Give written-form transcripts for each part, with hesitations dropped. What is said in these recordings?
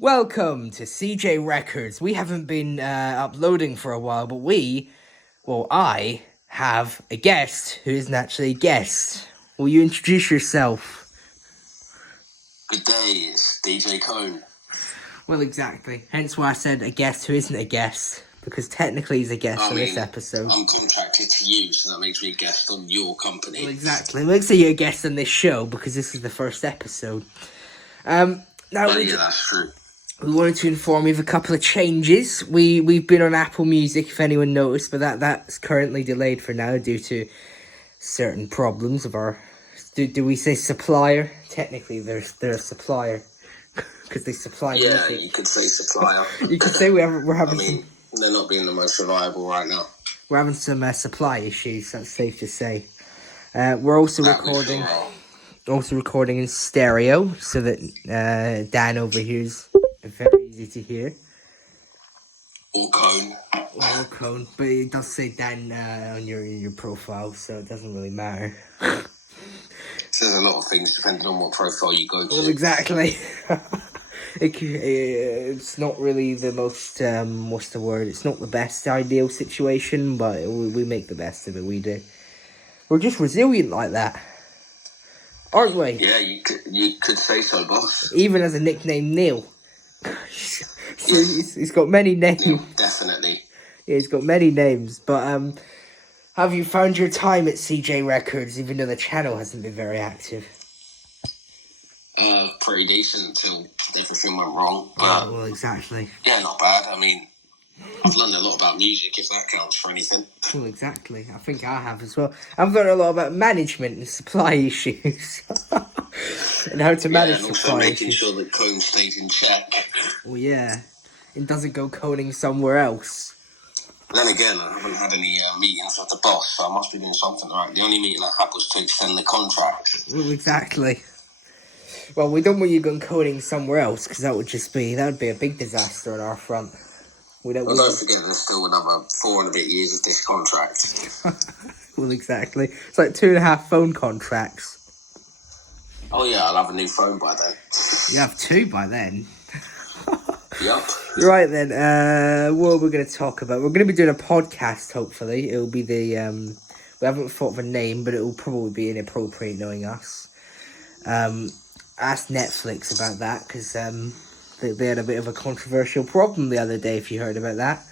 Welcome to CJ Records. We haven't been uploading for a while, but I have a guest who isn't actually a guest. Will you introduce yourself? Good day, it's DJ Cone. Well, exactly. Hence why I said a guest who isn't a guest, because technically he's a guest on this episode. I'm contracted to you, so that makes me a guest on your company. Well, exactly. It makes you a guest on this show, because this is the first episode. That's true. We wanted to inform you of a couple of changes. We've been on Apple Music, if anyone noticed, but that's currently delayed for now due to certain problems of our. Do we say supplier? Technically, they're a supplier because they supply music. Yeah, you could say supplier. You could say we're having. They're not being the most reliable right now. We're having some supply issues. That's safe to say. We're also recording. Also recording in stereo, so that Dan over here's very easy to hear. Or Cone. Or Cone, but it does say Dan on your profile, so it doesn't really matter. It says a lot of things depending on what profile you go to. Well, exactly. It's not really the most, what's the word? It's not the best ideal situation, but we make the best of it, we do. We're just resilient like that. Aren't we? Yeah, you could say so, boss. Even as a nickname, Neil. So he's got many names. Yeah, definitely. Yeah, he's got many names. But have you found your time at CJ Records, even though the channel hasn't been very active? Pretty decent until everything went wrong. But, well, exactly. Yeah, not bad. I mean, I've learned a lot about music, if that counts for anything. Well, exactly. I think I have as well. I've learned a lot about management and supply issues. And how to manage and supply also making issues. sure that Cone stays in check. Well, yeah. It doesn't go coning somewhere else. Then again, I haven't had any meetings with the boss, so I must be doing something right. The only meeting I had was to extend the contract. Well, exactly. Well, we don't want you going coding somewhere else, because that would be a big disaster on our front. Don't forget there's still another 4 and a bit years of this contract. Well, exactly. It's like 2.5 phone contracts. Oh yeah, I'll have a new phone by then. You have 2 by then? Yep. Right then, what are we going to talk about? We're going to be doing a podcast, hopefully. It'll be we haven't thought of a name, but it will probably be inappropriate knowing us. I asked Netflix about that, because they had a bit of a controversial problem the other day, if you heard about that.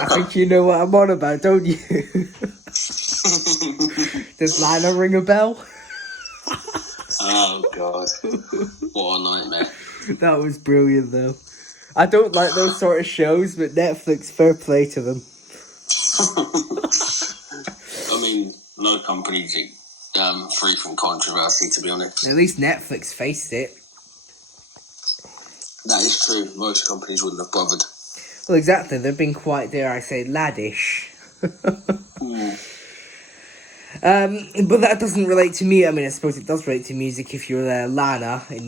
I think you know what I'm on about, don't you? Does Lana ring a bell? Oh god, what a nightmare. That was brilliant though. I don't like those sort of shows, but Netflix, fair play to them. I mean, no company's free from controversy, to be honest. At least Netflix faced it. That is true. Most companies wouldn't have bothered. Well, exactly. They've been quite, dare I say, laddish. But that doesn't relate to me. I mean, I suppose it does relate to music if you're Lana in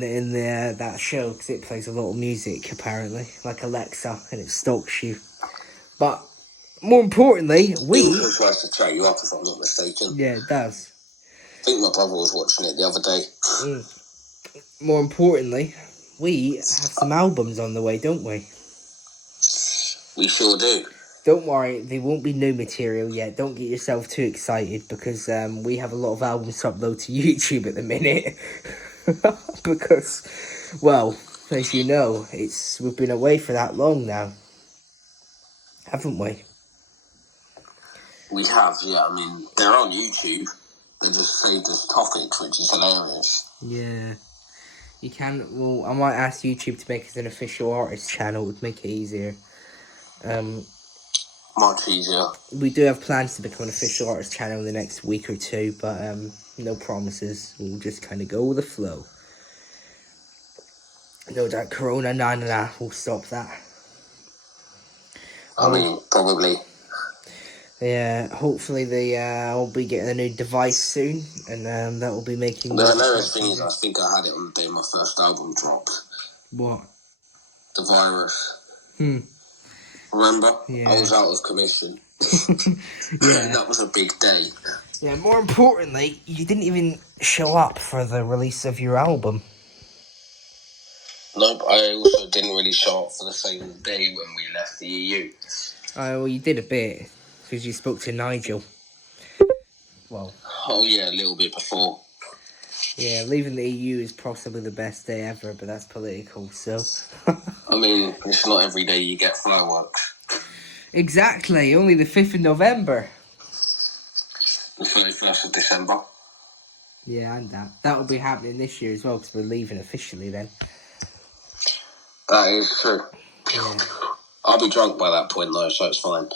that show, because it plays a lot of music, apparently, like Alexa, and it stalks you. But more importantly, It also tries to chat you up, if I'm not mistaken. Yeah, it does. I think my brother was watching it the other day. More importantly, we have some albums on the way, don't we? We sure do. Don't worry, there won't be new material yet. Don't get yourself too excited, because we have a lot of albums to upload to YouTube at the minute. Because, well, as you know, we've been away for that long now, haven't we? We have, yeah. I mean, they're on YouTube. They're just saved as topics, which is hilarious. Yeah. You can, well, I might ask YouTube to make us an official artist channel. It would make it easier. Much easier. We do have plans to become an official artist channel in the next week or 2, but no promises. We'll just kind of go with the flow. No doubt Corona will stop that. I mean, probably. Yeah, hopefully I'll be getting a new device soon, and that will be making... The hilarious thing is, I think I had it on the day my first album dropped. What? The Virus. Remember? Yeah. I was out of commission. Yeah. That was a big day. Yeah, more importantly, you didn't even show up for the release of your album. Nope, I also didn't really show up for the same day when we left the EU. Well, you did a bit, because you spoke to Nigel. Well, Oh yeah, a little bit before. yeah, leaving the EU is possibly the best day ever, but that's political, so... I mean, it's not every day you get fireworks. Exactly, only the 5th of November. The 31st of December. Yeah, and that will be happening this year as well, because we're leaving officially then. That is true. Yeah. I'll be drunk by that point though, so it's fine.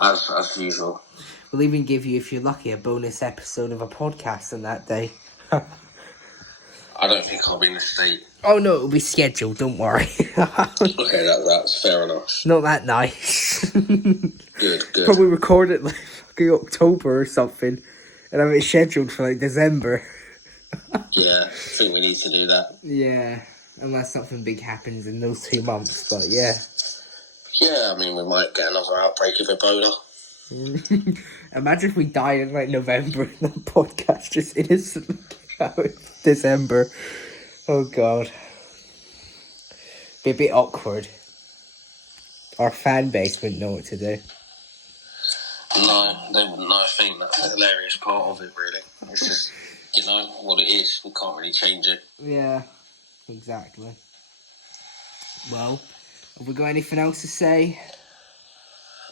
as usual. We'll even give you, if you're lucky, a bonus episode of a podcast on that day. I don't think I'll be in the state. Oh no, it'll be scheduled, don't worry. Okay, that's fair enough. Not that nice. Good. Probably record it like fucking October or something and have it scheduled for like December. Yeah, I think we need to do that. Yeah, unless something big happens in those 2 months, but yeah. Yeah, I mean, we might get another outbreak of Ebola. Imagine if we died in like November and the podcast just innocently came out in December. Oh god. Be a bit awkward. Our fan base wouldn't know what to do. No, they wouldn't know a thing. That's the hilarious part of it, really. It's just, what it is. We can't really change it. Yeah, exactly. Well, have we got anything else to say?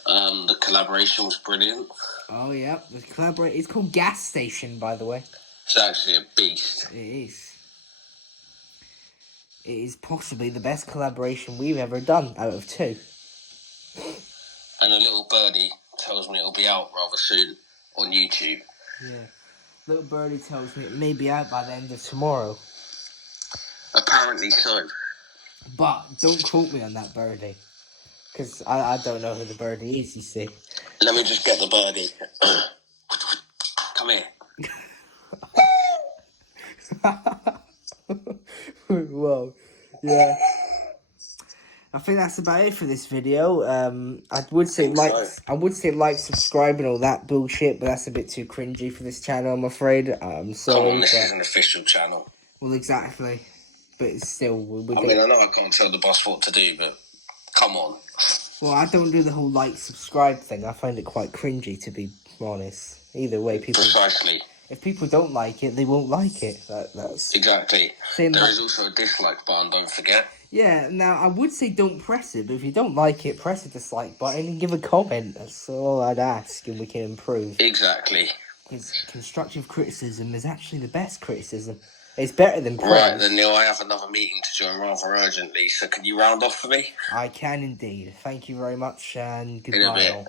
The collaboration was brilliant. Oh yeah, the collaborate. It's called Gas Station, by the way. It's actually a beast. It is. It is possibly the best collaboration we've ever done out of 2. And a little birdie tells me it'll be out rather soon on YouTube. Yeah. Little birdie tells me it may be out by the end of tomorrow. Apparently so. But don't quote me on that birdie. Because I don't know who the birdie is, you see. Let me just get the birdie. Come here. Whoa. Yeah. I think that's about it for this video. I would say like, subscribe and all that bullshit, but that's a bit too cringy for this channel, I'm afraid. Sorry. Come on, this is an official channel. Well, exactly. But it's still... I know I can't tell the boss what to do, but come on. Well, I don't do the whole like, subscribe thing. I find it quite cringy, to be honest. Either way, people... Precisely. If people don't like it, they won't like it. That's exactly. There is also a dislike button, don't forget. Yeah, now I would say don't press it, but if you don't like it, press the dislike button and give a comment. That's all I'd ask, and we can improve. Exactly. Because constructive criticism is actually the best criticism. It's better than praise. Right, then Neil, I have another meeting to join rather urgently, so can you round off for me? I can indeed. Thank you very much, and In a goodbye bit. all.